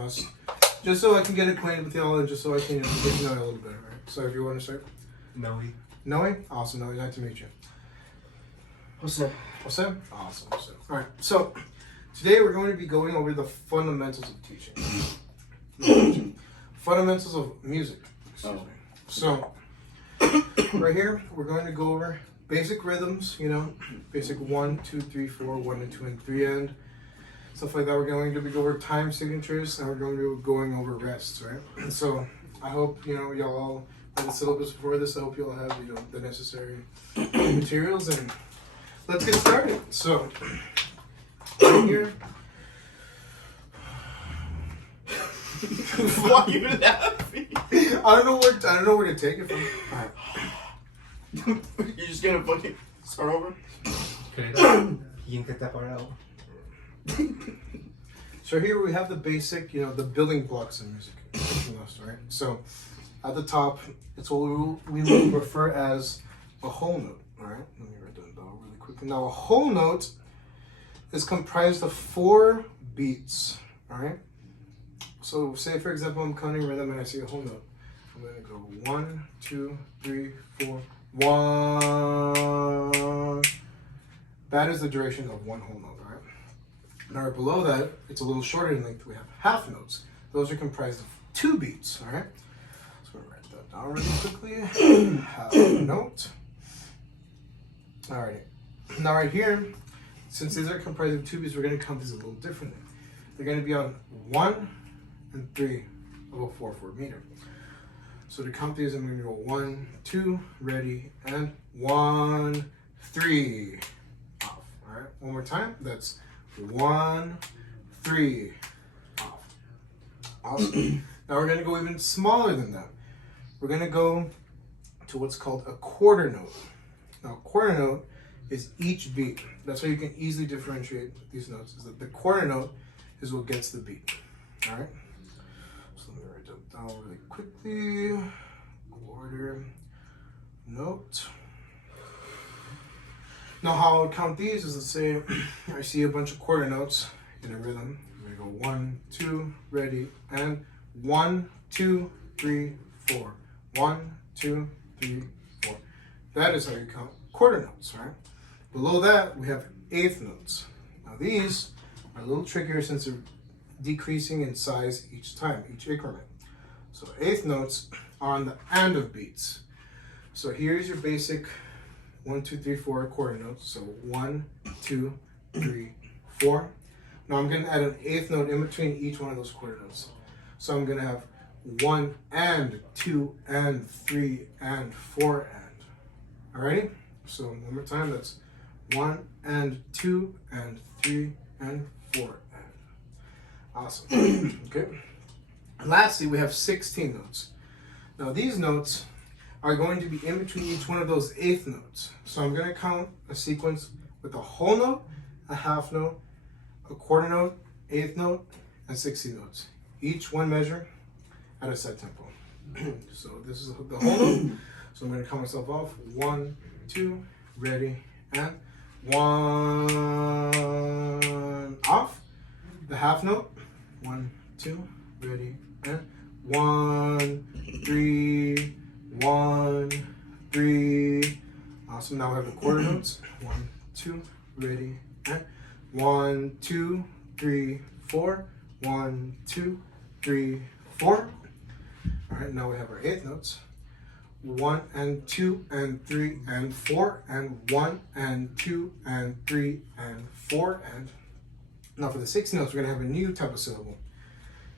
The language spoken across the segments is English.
us, just so I can get acquainted with y'all and just so I can get to know you a little bit, right? So if you want to start. Noe. Noe? Awesome, Noe. Nice to meet you. Jose. Jose? Awesome, Jose. Alright, so today we're going to be going over the fundamentals of teaching. Fundamentals of music. Excuse me. So, right here, we're going to go over basic rhythms, you know, basic 1, 2, 3, 4, 1 and 2 and 3 and stuff like that. We're going to be going over time signatures, and we're going to be going over rests, right? And so I hope, you know, y'all all have the syllabus before this. I hope y'all have, you know, the necessary materials, and let's get started. So, right here. Why are you laughing? I don't know where to take it from. Alright. You're just gonna fucking start over? So here we have the basic, you know, the building blocks in music. Right? So at the top, it's what we will refer as a whole note. Alright? Let me write that down really quickly. Now a whole note is comprised of 4 beats. Alright? So say for example I'm counting rhythm and I see a whole note. I'm gonna go 1, 2, 3, 4, 1. That is the duration of one whole note, right? Now below that, it's a little shorter in length. We have half notes. Those are comprised of 2 beats, all right? So we're gonna write that down really quickly. Half note. All right. Now right here, since these are comprised of 2 beats, we're gonna count these a little differently. They're gonna be on 1 and 3 of a 4/4 meter. So to count these, I'm going to go 1, 2, ready, and 1, 3, off. All right, one more time. That's 1, 3, off. Awesome. Now we're going to go even smaller than that. We're going to go to what's called a quarter note. Now, a quarter note is each beat. That's how you can easily differentiate these notes. Is that the quarter note is what gets the beat. All right. So let me write that down really quickly. Quarter note. Now how I would count these is, let's say I see a bunch of quarter notes in a rhythm. I'm gonna go 1, 2, ready, and 1, 2, 3, 4. 1, 2, 3, 4. That is how you count quarter notes, right? Below that we have eighth notes. Now these are a little trickier since they're decreasing in size each time, each increment. So eighth notes are on the end of beats. So here's your basic 1, 2, 3, 4 quarter notes. So 1, 2, 3, 4. Now I'm going to add an eighth note in between each one of those quarter notes. So I'm going to have 1 and 2 and 3 and 4 and. Alrighty? So one more time, that's 1 and 2 and 3 and 4 and. Awesome. Okay. And lastly, we have 16 notes. Now these notes are going to be in between each one of those eighth notes. So I'm going to count a sequence with a whole note, a half note, a quarter note, eighth note, and 60 notes. Each one measure at a set tempo. So this is the whole note. So I'm going to count myself off. 1, 2, ready, and 1, off. The half note. 1, 2, ready, and 1, 3, 1, 3. Awesome. Now we have the quarter notes. 1, 2, ready, and 1, 2, 3, 4. 1, 2, 3, 4. All right. Now we have our eighth notes. 1 and 2 and 3 and 4 and 1 and 2 and 3 and 4 and. Now for the 16 notes, we're going to have a new type of syllable.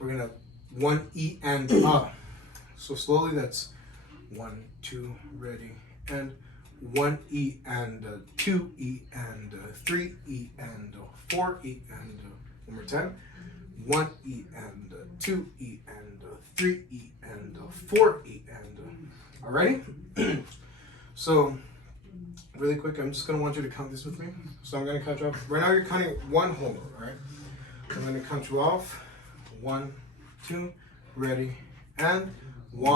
We're going to have 1 E and A. So slowly that's 1, 2, ready, and 1 E and 2 E and 3 E and 4 E and one more time. 1 E and 2 E and 3 E and 4 E and. Alrighty? So really quick, I'm just going to want you to count this with me. So I'm going to count you off. Right now you're counting one whole note, right? I'm going to count you off. 1, 2, ready, and 1,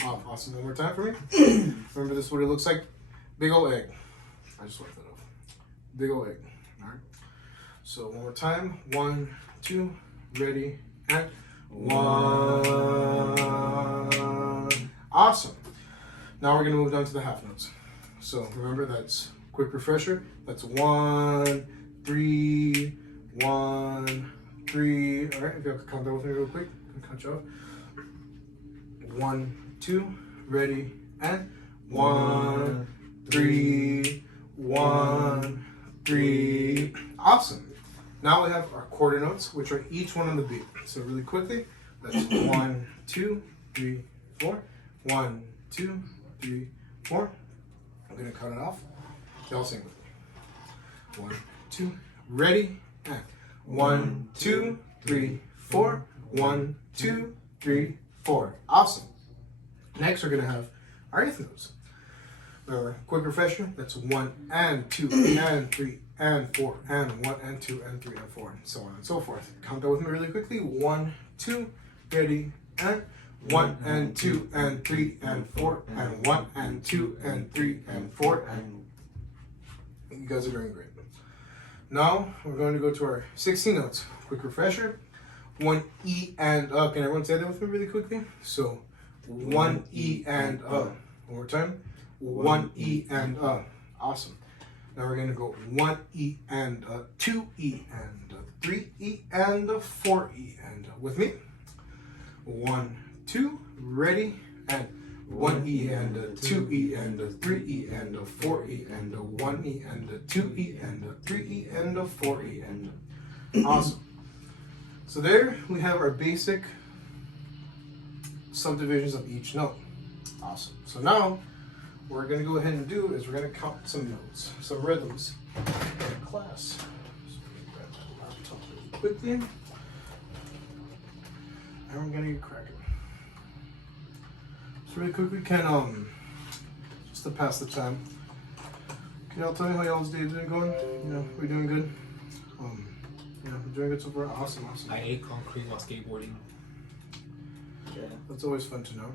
off. Awesome. One more time for me. Remember, this is what it looks like. Big old egg. I just wiped that off. Big old egg. All right. So one more time. 1, 2, ready, and 1. Awesome. Now we're gonna move down to the half notes. So remember, that's quick refresher. That's 1, 3, 1, 3. All right, if you have to count that with me real quick, I'll count you off. 1, 2, ready, and 1, 3, 1, 3. Awesome. Now we have our quarter notes, which are each one on the beat. So really quickly, that's 1, 2, 3, 4. 1, 2, 3, 4. I'm gonna cut it off. Y'all sing with me. 1, 2, ready, and 1, 2, 3, 4. 1, 2, 3, 4. Awesome. Next, we're gonna have our eighth notes. Quick refresher. That's 1 and 2 and 3 and 4 and 1 and 2 and 3 and 4 and so on and so forth. Count that with me really quickly. 1, 2, ready, and 1 and 2 and 3 and 4 and 1 and 2 and 3 and 4 and you guys are doing great. Now we're going to go to our 16 notes. Quick refresher. 1 E and up. Can everyone say that with me really quickly? So 1 E and up. One more time. 1 E and up. Awesome. Now we're gonna go 1 E and 2 E and 3 E and 4 E and with me. 1, 2, ready, and 1 E and 2 E and 3 E and 4 E and 1 E and 2 E and 3 E and 4 E and awesome. So there we have our basic subdivisions of each note. Awesome. So now what we're going to go ahead and do is we're going to count some notes, some rhythms in class. So grab that laptop really quickly. And we're going to get cracking. So really quickly, can just to pass the time, can y'all tell me how y'all's day been going? You know, we're doing good. Yeah, we're doing good so far. Awesome. I ate concrete while skateboarding. Yeah. That's always fun to know.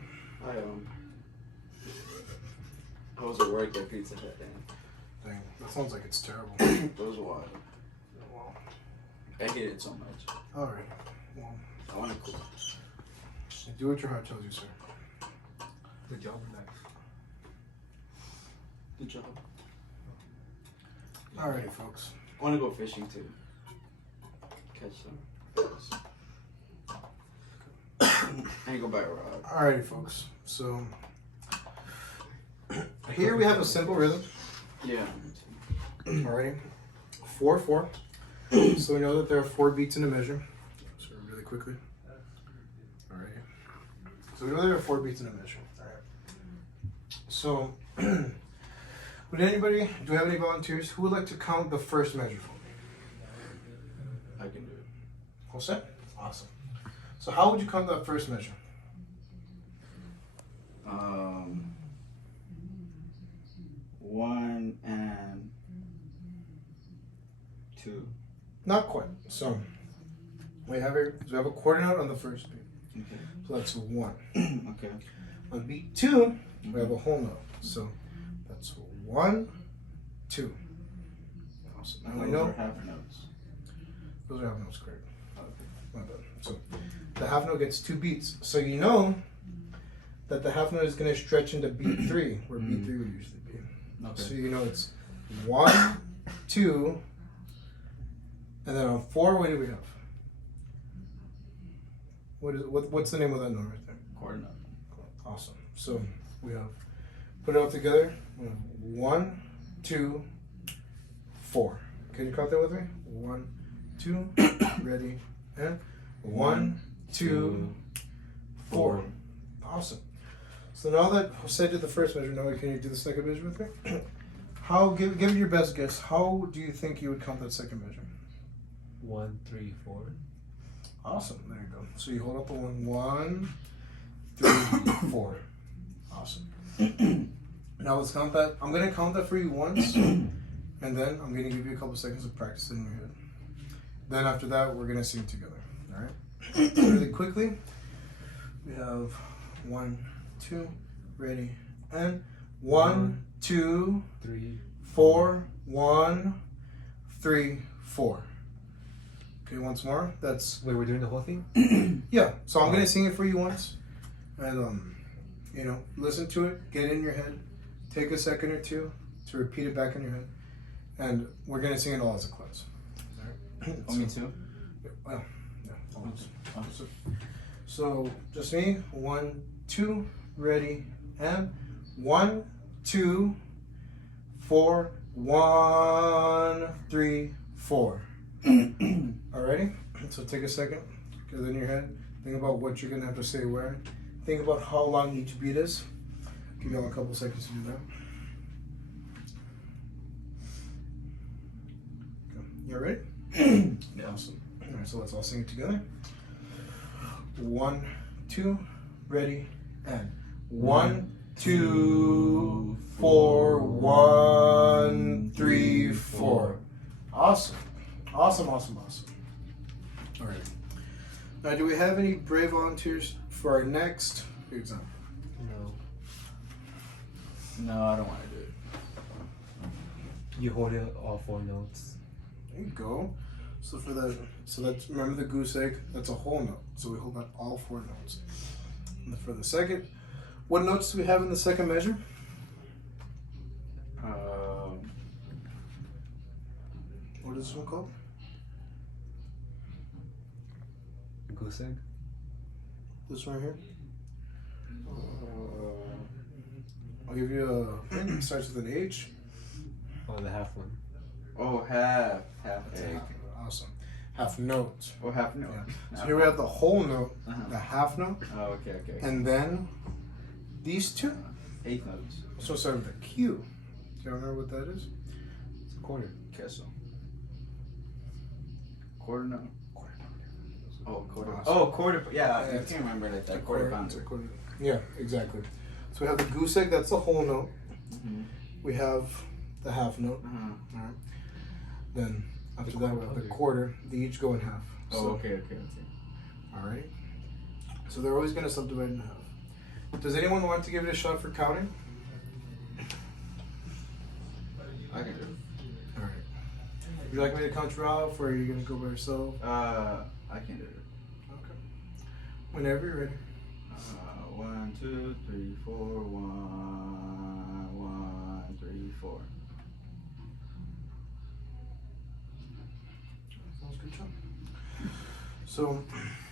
I was at work at Pizza Hut. Dang, that sounds like it's terrible. It was wild. Wow. I hate it so much. All right. Well, I want to cook. do what your heart tells you, sir. Good job with that. Good job. Alrighty, folks. I want to go fishing too. Catch some fish. I ain't go buy a rod. Alrighty, folks. So here we have a simple rhythm. Yeah. Alrighty. 4, 4. So we know that there are 4 beats in a measure. So really quickly. Alrighty. So we know there are 4 beats in a measure. Alright. So would anybody, do we have any volunteers who would like to count the first measure for me? I can do it. All set? Awesome. So how would you count that first measure? 1 and 2. Not quite. So we have a quarter note on the first beat. Okay. So that's 1. Okay. On beat 2, we have a whole note. So that's 1, 2. Awesome. Now we Those know are half notes. those are half notes, correct? Okay. My bad. So the half note gets 2 beats. So you know that the half note is going to stretch into beat 3, where beat 3 would usually be. Okay. So you know it's 1, 2, and then on 4, what do we have? What's the name of that note right there? Quarter note. Awesome. So we have, put it all together. We have 1, 2, 4. Can you count that with me? 1, 2, ready, and 1, 2, 4. Awesome. So now that Jose did the first measure, now can you do the second measure with me? Give it your best guess. How do you think you would count that second measure? 1, 3, 4. Awesome. There you go. So you hold up the 1, 3, 4. Awesome. Now let's count that. I'm gonna count that for you once, and then I'm gonna give you a couple seconds of practice in your head. Then after that, we're gonna sing together. All right. Really quickly. We have 1, 2, ready, and 1, 2, 3, 4, 1, 3, 4. Okay, once more. That's Wait, we're doing the whole thing? yeah. So I'm gonna sing it for you once, and listen to it, get it in your head, take a second or two to repeat it back in your head, and we're gonna sing it all as a cleanse. All right. Oh, me too. Well, yeah. So just me. 1, 2, ready, and 1, 2, 4. 1, 3, 4. Alrighty? So take a second, get it in your head. Think about what you're gonna have to say where. Think about how long each beat is. Give y'all a couple seconds to do that. Okay. You ready? Yeah. Awesome. Alright, so let's all sing it together. 1, 2, ready, and 1, 2, 4. 1, 3, 4. Awesome. Awesome. All right. Now, do we have any brave volunteers for our next exam? No. No, I don't want to do it. You hold it all 4 notes. There you go. So for that, let's remember the goose egg. That's a whole note. So we hold on all 4 notes. And for the second, what notes do we have in the second measure? What is this one called? Goose egg? This one here. I'll give you a hint. It starts with an H. Oh, the half one. Oh, half egg. Awesome. Half note. Oh, half no. Yeah. So here we have the whole note, the half note, Oh, okay. and then these two. 8 notes. So start with a Q. Do you remember what that is? It's a quarter. Queso. Quarter note. Oh, quarter. Awesome. Oh, quarter. Yeah, Yeah, I can't remember like that. Quarter pounder. Yeah, exactly. So we have the goose egg. That's the whole note. Mm-hmm. We have the half note. Uh-huh. All right. Then after The that, we have the quarter. They each go in half. Oh, So, okay. all right. So they're always going to subdivide in half. Does anyone want to give it a shot for counting? I can do it. All right. Would you like me to count you off, or are you going to go by yourself? I can do it. Okay. Whenever you're ready. 1, 2, 3, 4. 1, 1, 3, 4. That was a good job. So,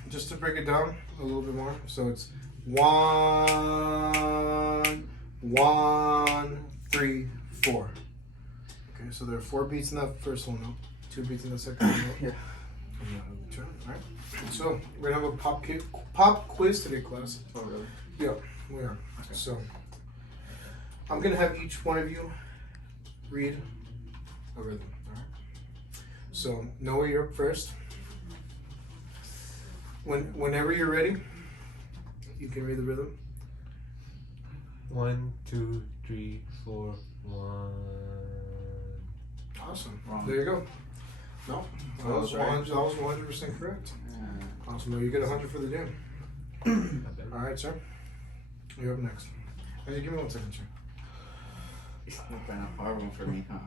just to break it down a little bit more, so it's 1, 1, 3, 4. Okay, so there are 4 beats in that first one note, 2 beats in the second one note. Yeah. Alright. So we're gonna have a pop quiz today, class. Oh, really? Yeah, we are. Okay. So I'm gonna have each one of you read a rhythm. Alright. So Noah, you're up first. Whenever you're ready, you can read the rhythm. 1, 2, 3, 4, 1. Awesome. Wrong. There you go. No, that Oh, was sorry. 100% correct. Awesome. No, you get 100 for the day. All right, sir. You're up next. Actually, give me 1 second, sir. It's not kind of hard one for me, huh?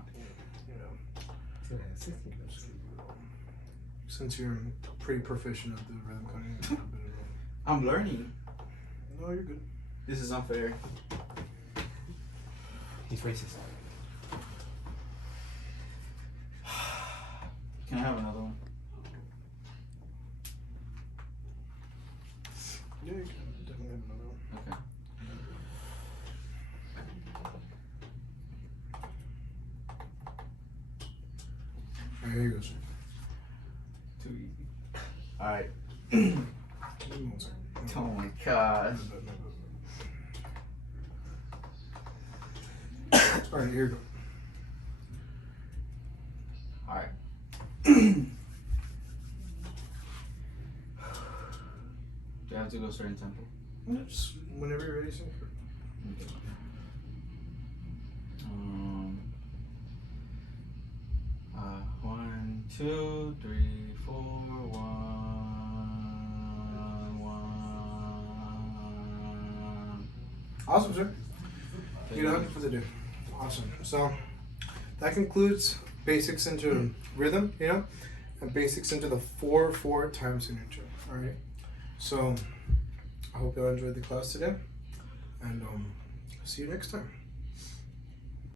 Since you're pretty proficient at the rhythm cutting, it's not a bit of I'm learning. a... No, you're good. This is unfair. He's racist. Can I have another one? Yeah, you can definitely have another one. Okay. All right, here you go, sir. Too easy. Alright. Give me 1 second. Oh my gosh. All right, here you go. Alright. Do I have to go certain tempo? Just whenever you're ready, sir. Okay. 1, 2, 3, 4, 1, 1. Awesome, sir. You know for the day. Awesome. So that concludes basics into rhythm, and basics into the 4/4 time signature. All right. So I hope you all enjoyed the class today, and see you next time.